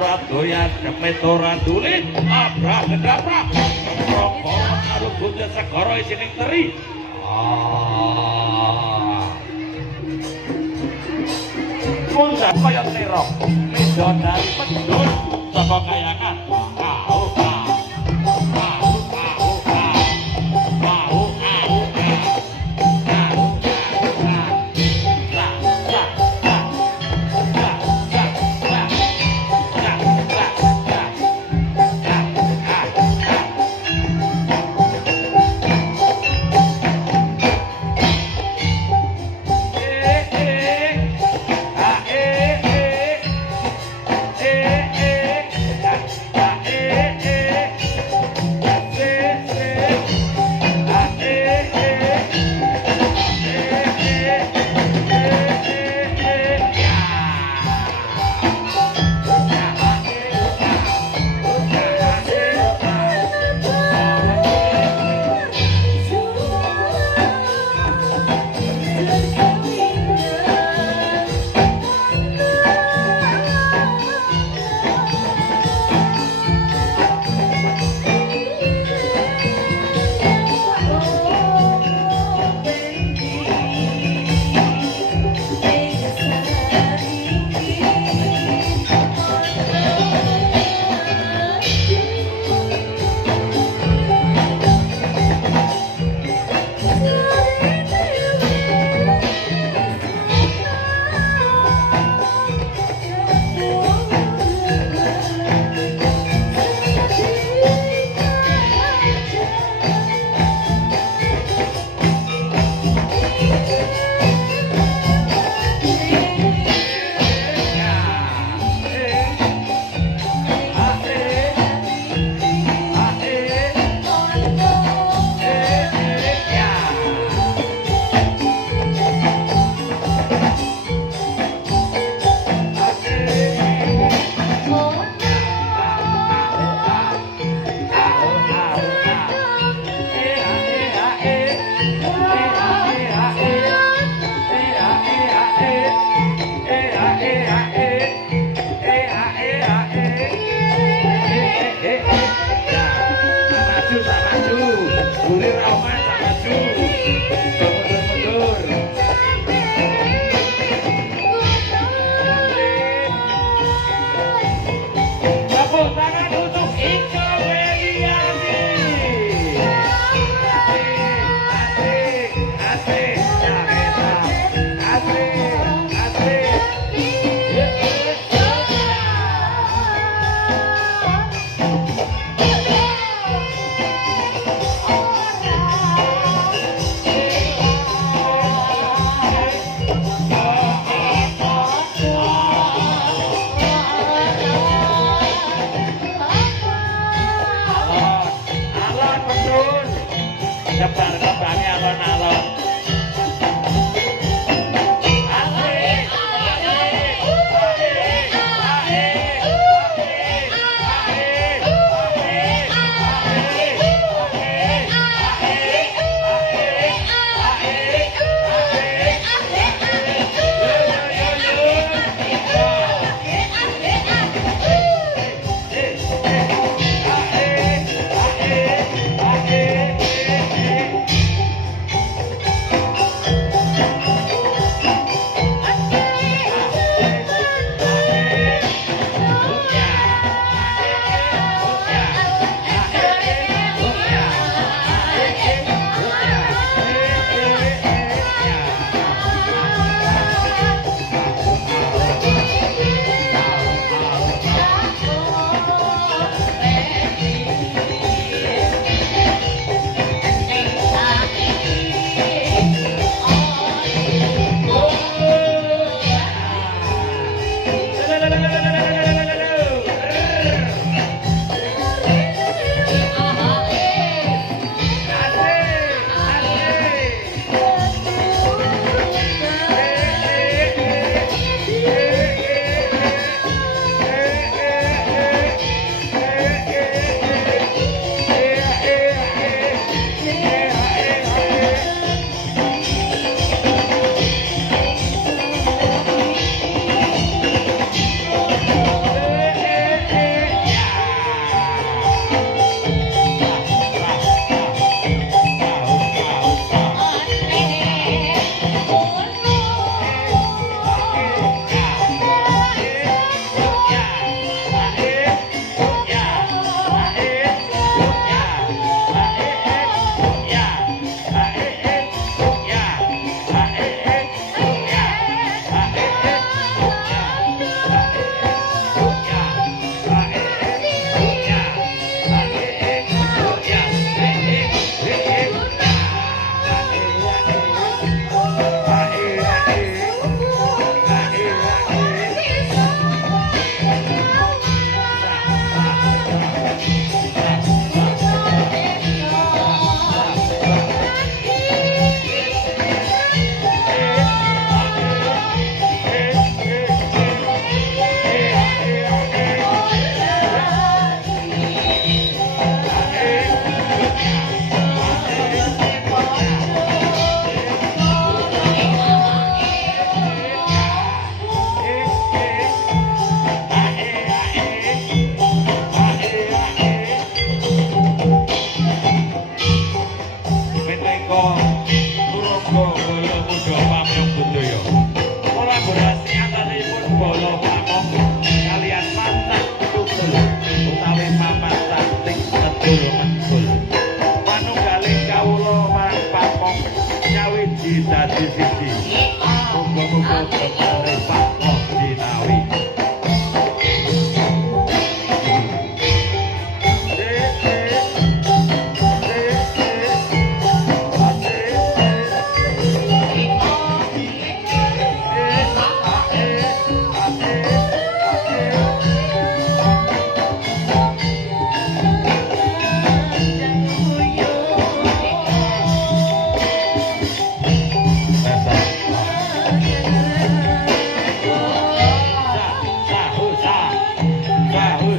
ora doyan cepet ora dulit abrak gedabrak rokok karo bunde segara isining teri mundhak kaya terong midodari pendul saka kayangan kau Ora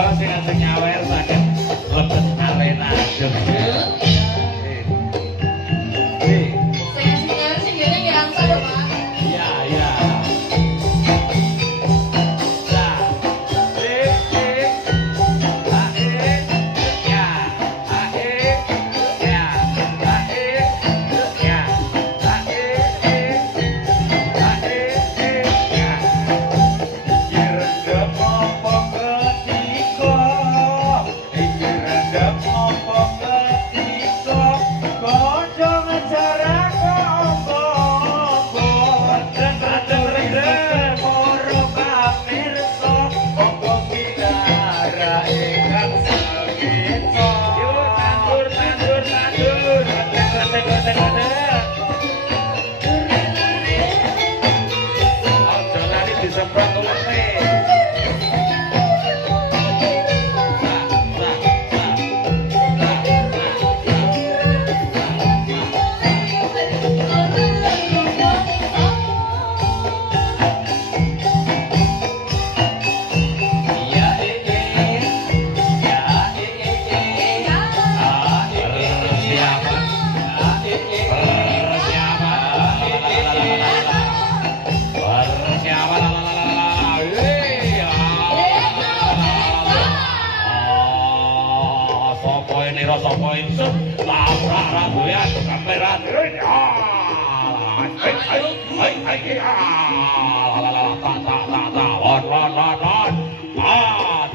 monggo sing ajeng nyawer saged lebet arena Jogja.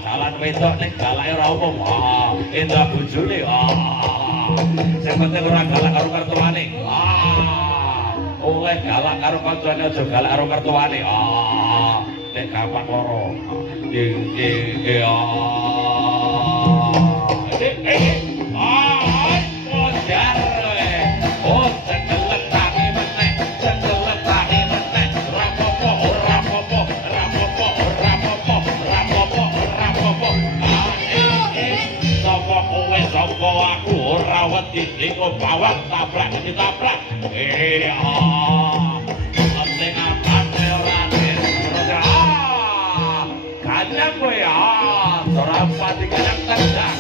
Jalan wedok ning galake ora umum. Endah bojone. Sing penting ora galak karo mertuane. Oleh galak karo kancane aja galak karo mertuane. Nek gampang loro. Iko bawang tabrak ditabrak. Penting apane ora terus. Kanyang kowe ora pati kanyang tendang.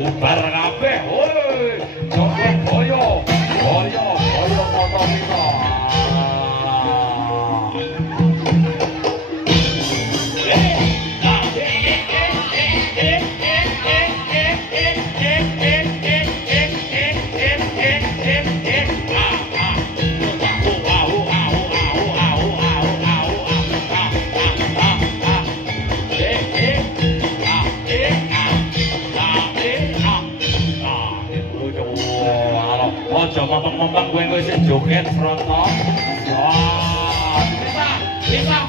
Bubar kabeh, woi, joget boyo moto pino. Mompang gue sih joget fronton.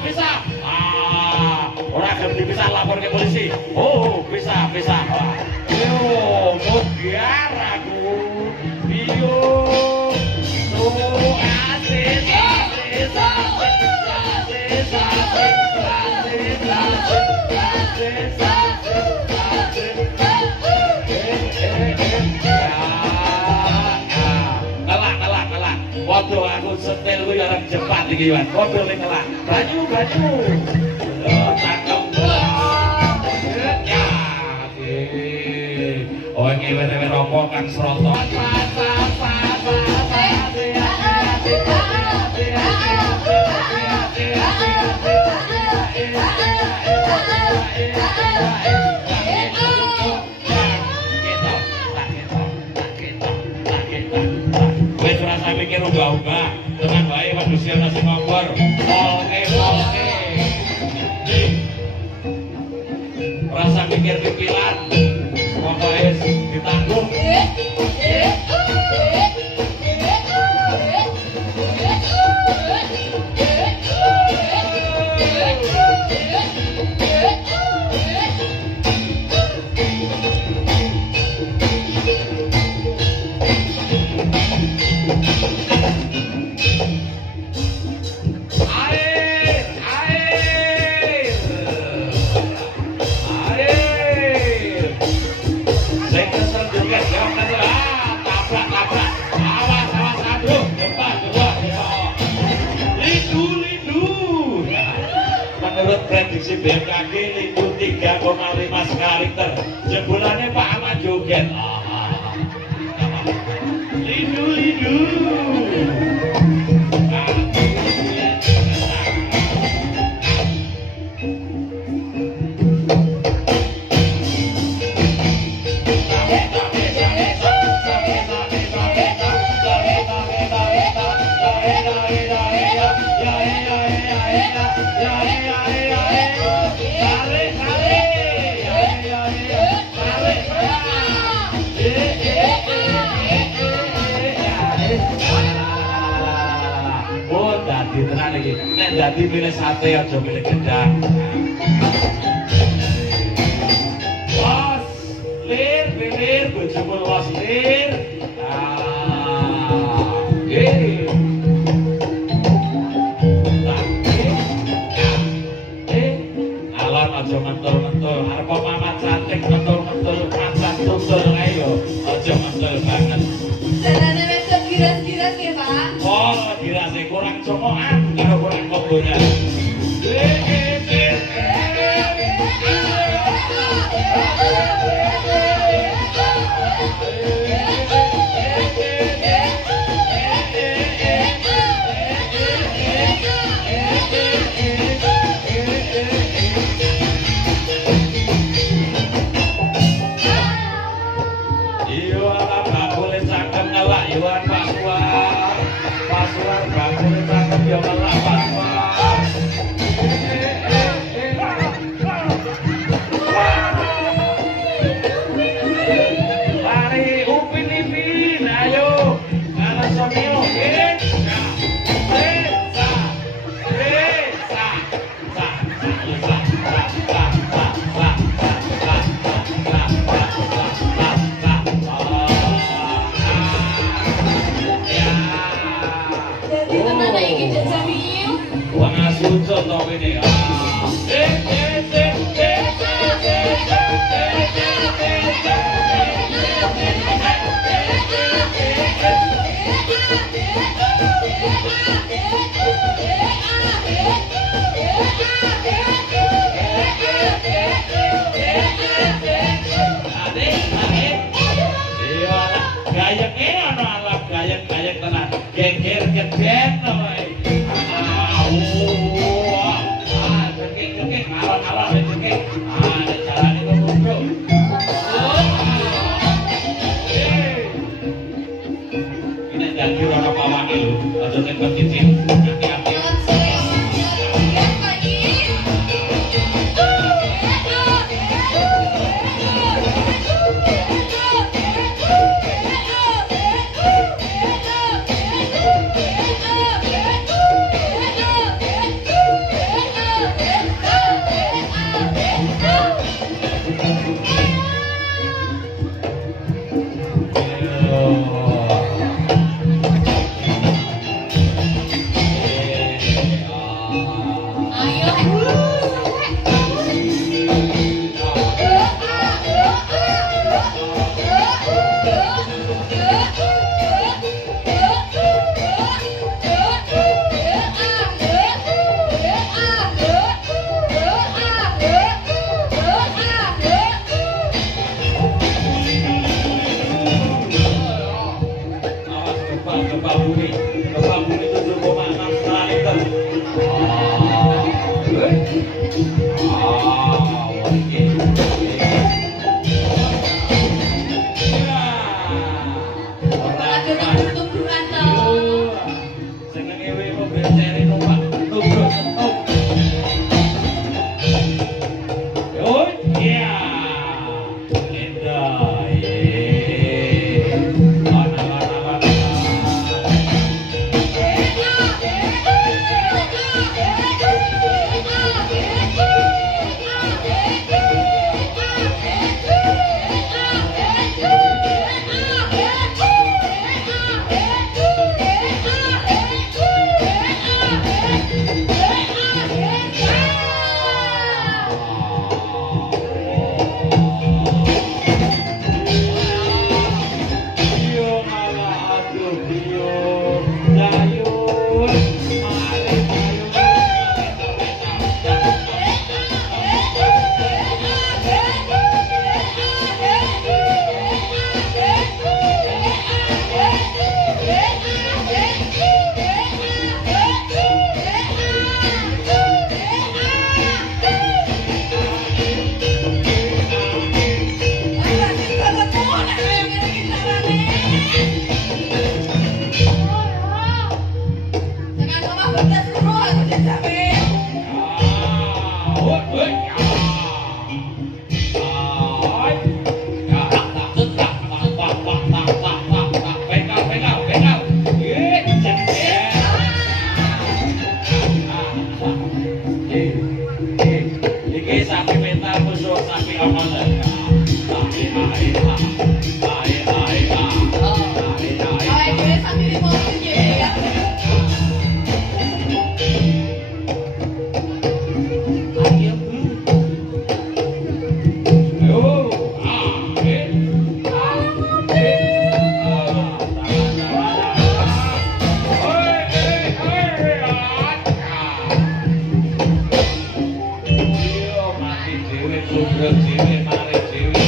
Bisa. Orang akan dipisah lapor ke polisi. Bisa. Yo, mutiar aku. Yo, waduh aku setel ku ya orang cepat iki Wan. Waduh ning kelak. Banyu. Cakep. Ya. Oh ngewe-ewe rokok Kang Sroto. Mikir ubah-ubah dengan baik manusia nasi kompor. Oke. Rasa pikir-pikiran pokoknya ditanggung. BMKG Lidu 3,5 karakter. Jebolannya Pak Ahmad joget. Lidu. Jadi milih sate aja milih gedang. Was, lir, bojomu was lir. Alon aja mentul-mentul, arep mamat cantik mentul-mentul, macan tutul ayo, aja mentul banget. Jarane wedok giras-giras ya, Pak. Oh, girase kurang comokan karo kurang kobonya. Yeah. Duduk dhewe mari dhewe.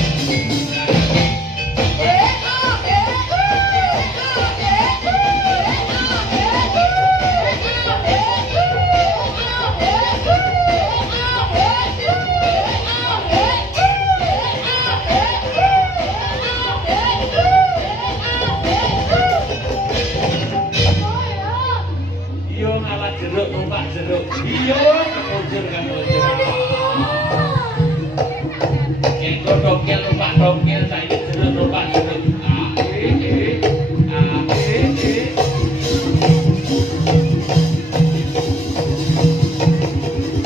Yo ngalah jeruk numpak jeruk. Yo kemujur kemujur. Kengko dongkel numpak dongkel saiki jeruk numpak jeruk.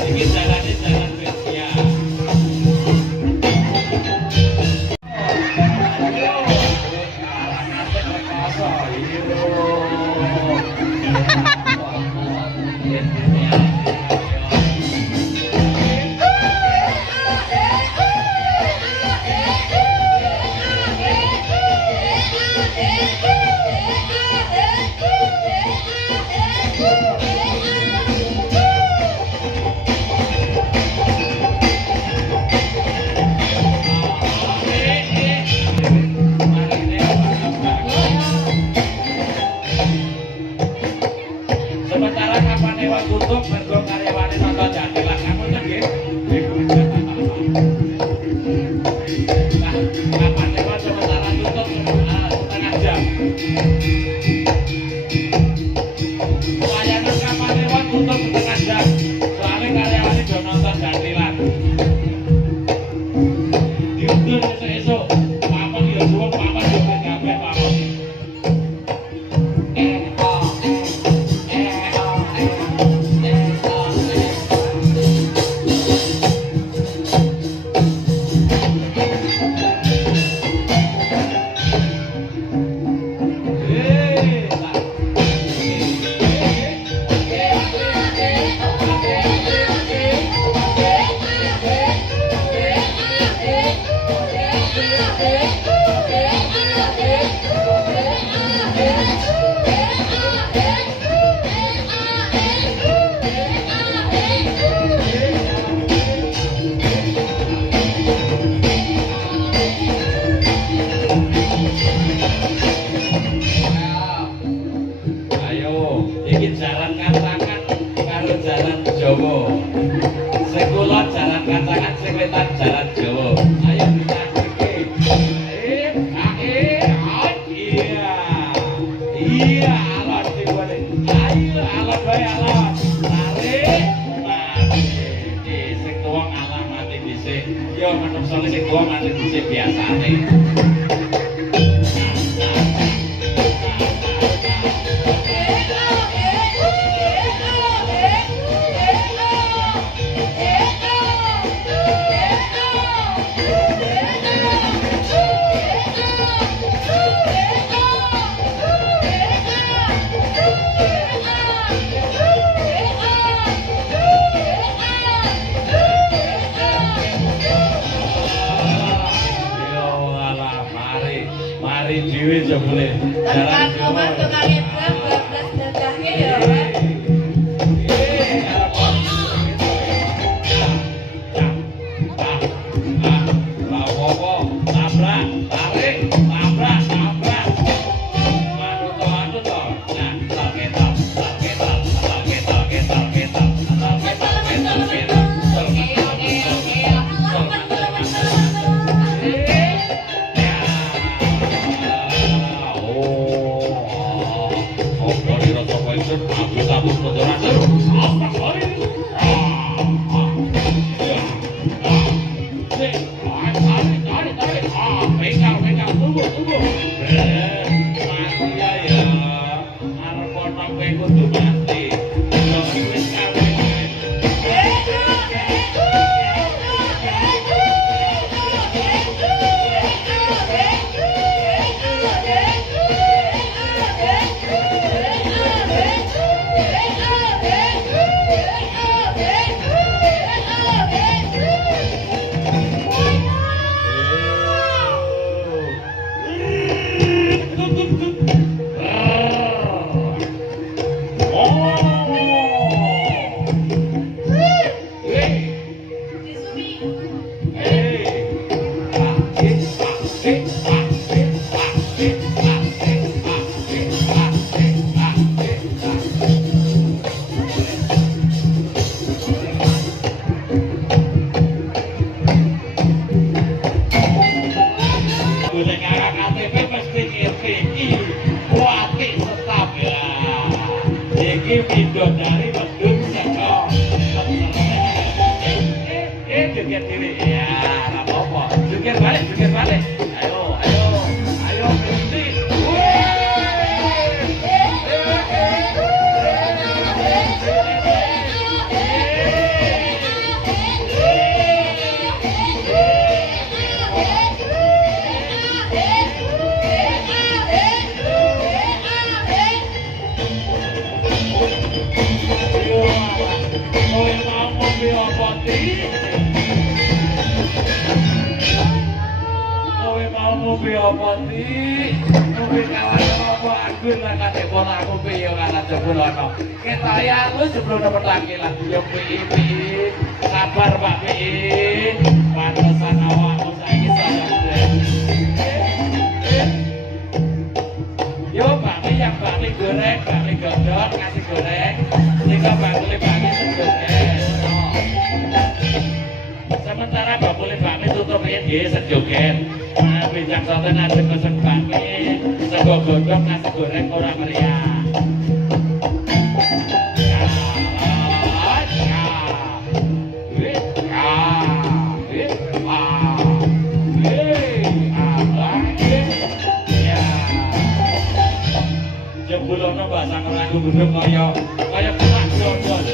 Iki jalane jalan spesial. Ayo, anak-anak rekoso. Sementara kapan lewat tutup, mergo karyawane nonton jadilan kamu nggih. Nah, kapan lewat sementara tutup setengah jam. Layanan kapan lewat tutup setengah jam. Soalnya karyawane do nonton jadilan. Diundur esuk-esuk. Papan ya suwung, papan yo kabeh papan. Ayo, iki jalan kantangan karo jalan Jawa. Sing kulon jalan kantangan, sing wetan jalan Jawa. Ayo ditagihke. Iya. Iya, alon digone. Ayo alon wae alon. Tarik. Sing tuwa ngalah mati dhisik. Yo menungsone sing tuwa mati dhisik biasane. Yo alah Kowe mau ngombe apa Dik? Ngombe kawan apa aku lah kate pola ngombe yo ana jebolono. Ketok ya halus sebelum dapat lagi lagu yo piye. Sabar Pak piye. Pantesan awakmu saiki sayang. Yo bakmi yang bakmi goreng, bakmi godhong, nasi goreng. Nika bakmi sejoget. Sementara bakmi tutup nggih sejoget. Bincang soto nasi pesen bakmi, sego godhong, nasi goreng ora meriah. Jembulono bahasa ngeraku gendeng kaya kemak dodol.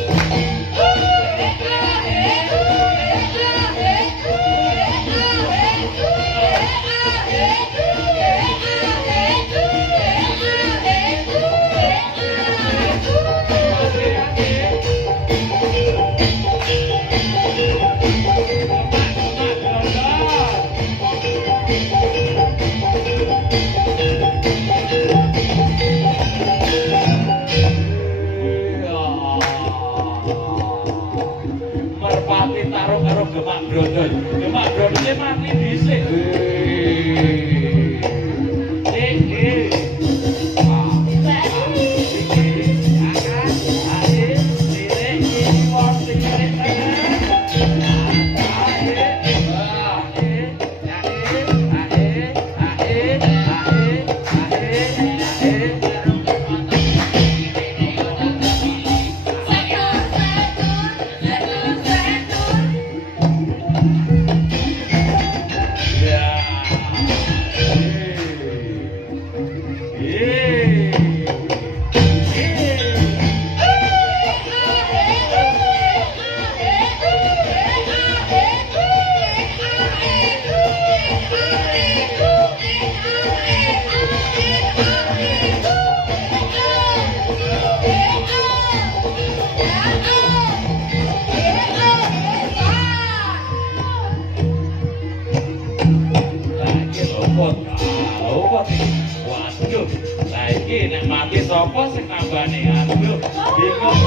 Merpati taruh karo gemak brodol. Gemak brodolnya mati dhisik. Waduh, saiki nek mati sapa sing nambane? Aduh, bingung.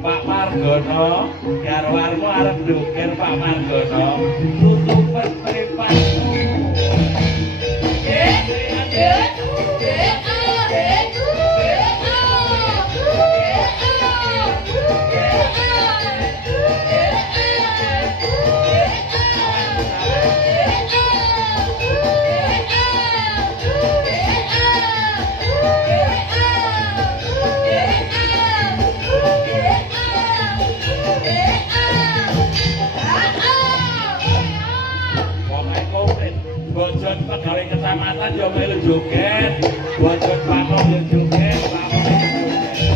Pak Margono, garwarmu arep ndukir Pak Margono, tutupen mripatmu. Bojon pegawai kecamatan yo melu joget, bojon pamong yo joget, pamong yo joget.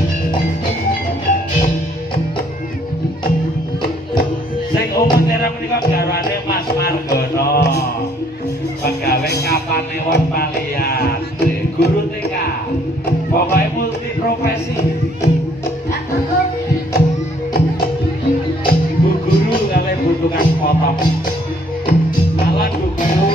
Sing umum terang menika garwane Mas Margono. Pegawai kapan ewon palian, guru TK. Pokoke multi profesi. Bu guru kali bu tukang potong. Malah bu guru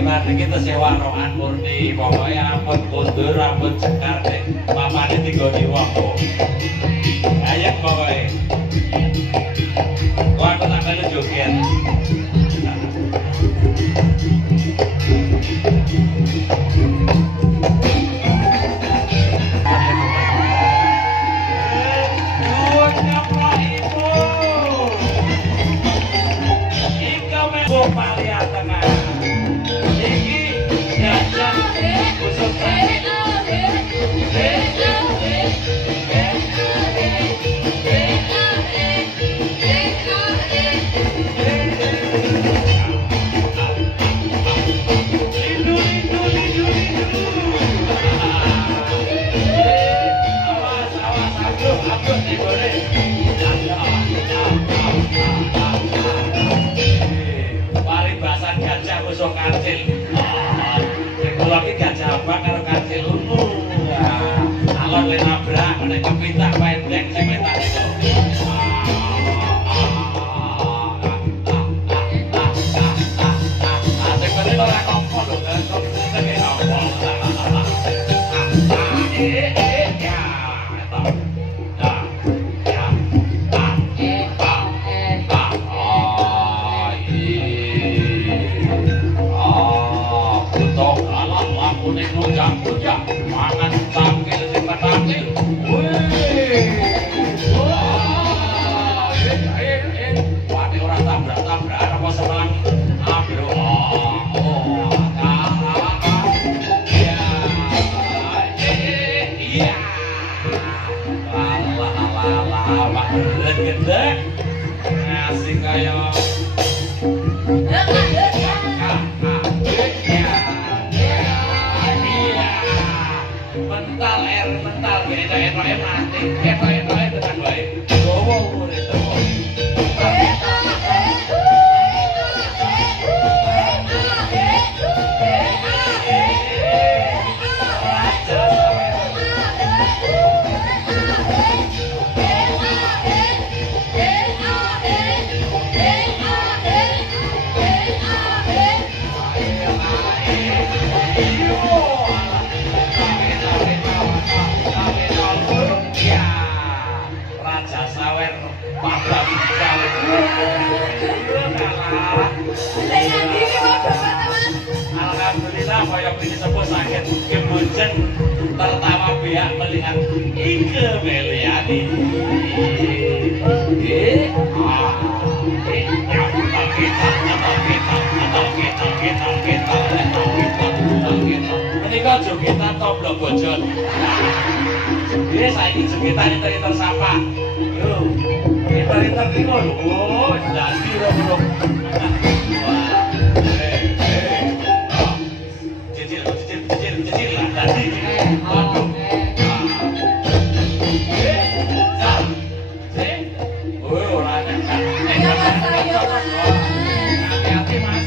Nanti kita sewa rohan murni, pokoknya rambut kundur, rambut cekar deh, papanya tiga di waktu. Ayo pokoknya, gua aku tak perlu joget. Kepintak pendek si petak itu. Asik bener ora kompor lho, kan kompor iki kompor. Mangan tangkil sing tangkil. Wati ora tabrak-tabrak apa selang ambil. Iya. Pak gendek. Ngasih kaya mental enak mati enak tekan bae gowo umur itu alhamdulillah kaya ini sepuh sakit kemudian tertawa pihak melihat Ike Meliani menikah jogetan toblok bojot ini saya ini jogetan itu tersapa Inter tiko lho, oh, jadi lho. Cicil lah tadi. Waduh. Hati-hati, Mas.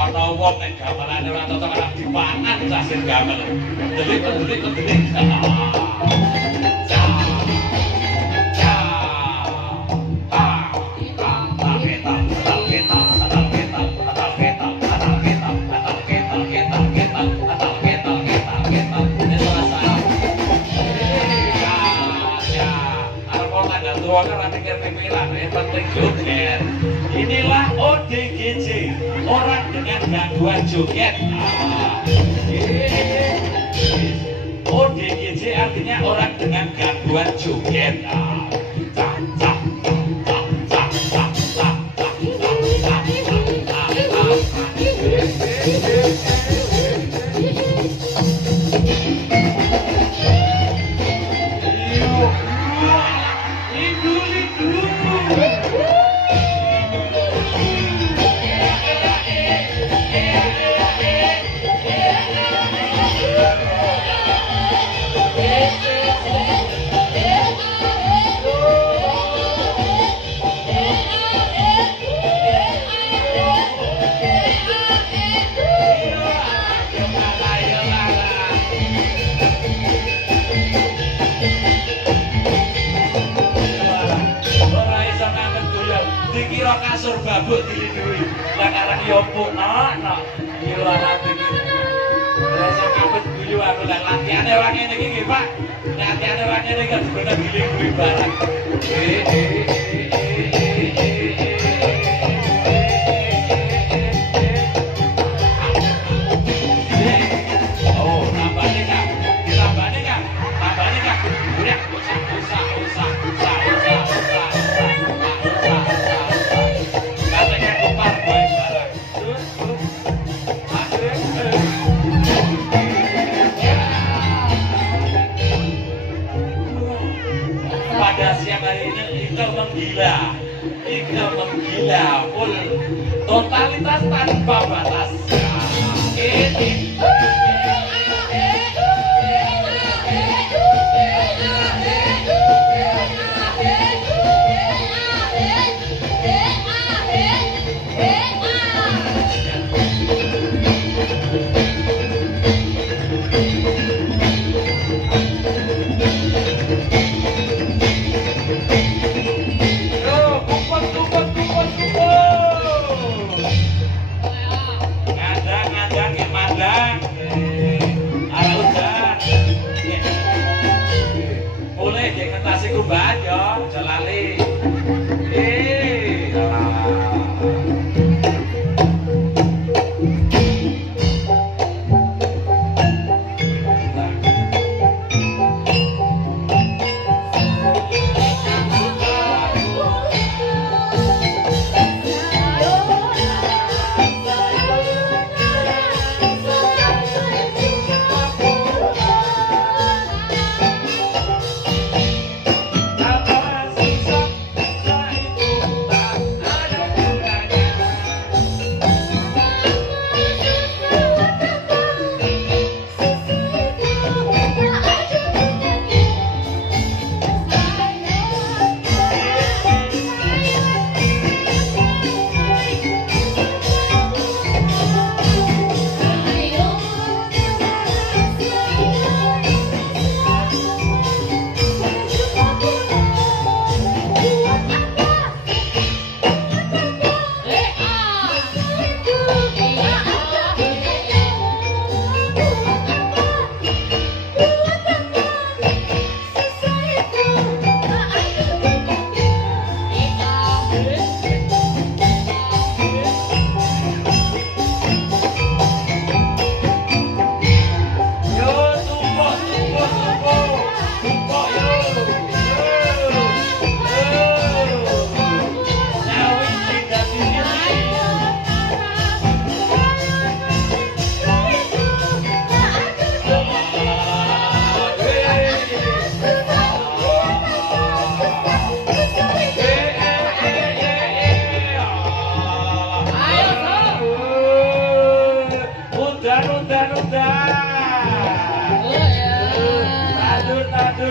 Ana wong nek gamelane ora cocok arep dipangan sasin gamel. Delik. Inilah ODGJ, orang dengan gangguan joget. artinya orang dengan gangguan joget. Cak, cak, cak, cak, cak, cak, cak, cak, dikira kasur babuk dilindungi lah karang yopo no gila nanti rasa kabut guyu aku lah latihannya orang ini gini pak latihannya orang ini kan sebenarnya dilindungi barang oh tambahnya kak ditambahnya kak udah usah katanya kupar boy barang pada siang hari ini Ika menggila full totalitas tanpa batas ini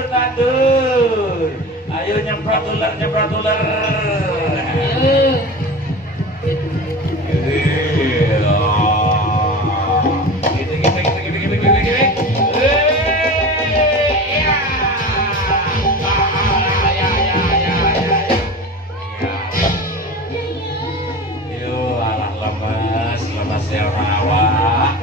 Tandur. Ayo nyemprot ular. Lemas ya awak.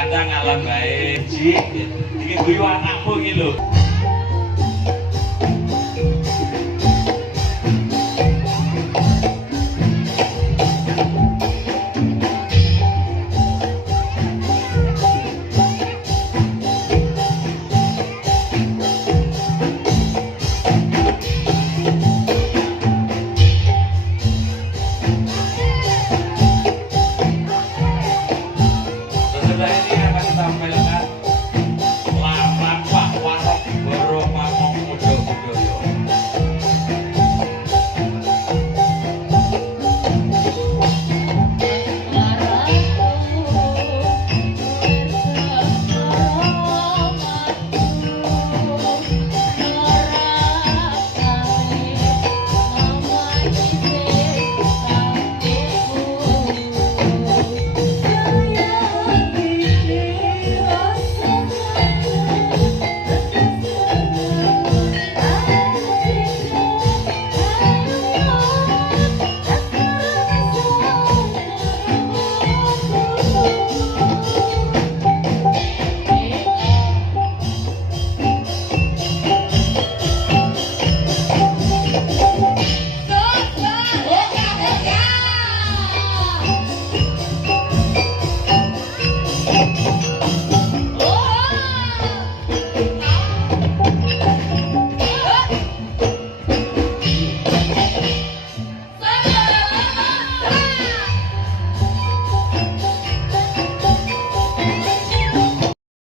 Kadang ngalah bae, Ji. Iki guyu anakmu iki lho.